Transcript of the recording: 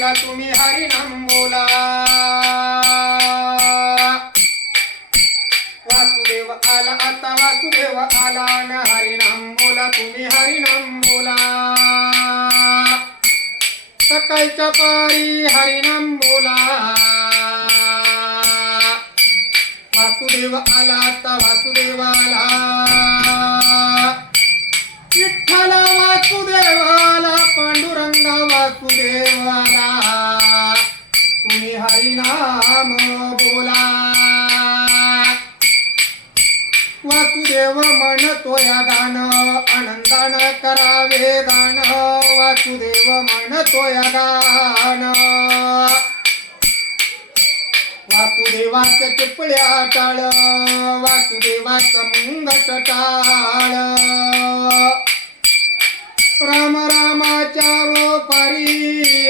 बोला तुम्ही हरिनाम बोला. वासुदेव आला आता वासुदेव आला न हरिनाम बोला तुम्ही हरिनाम बोला. सकाळच्या पारी हरिनाम बोला. वासुदेव आला आता वासुदेव आला. विठ्ठल वासुदेव आला पांडुरंगा वासुदेव आला. तुम्ही हरिनाम बोला. वासुदेव म्हणतोय गाणं आनंदानं करावे गाणं. वासुदेव म्हणतोय गाणं. वासुदेवाच्या टिपळ्या टाळ वासुदेवाचा मुंगट टाळ. राम रामाच्या पारी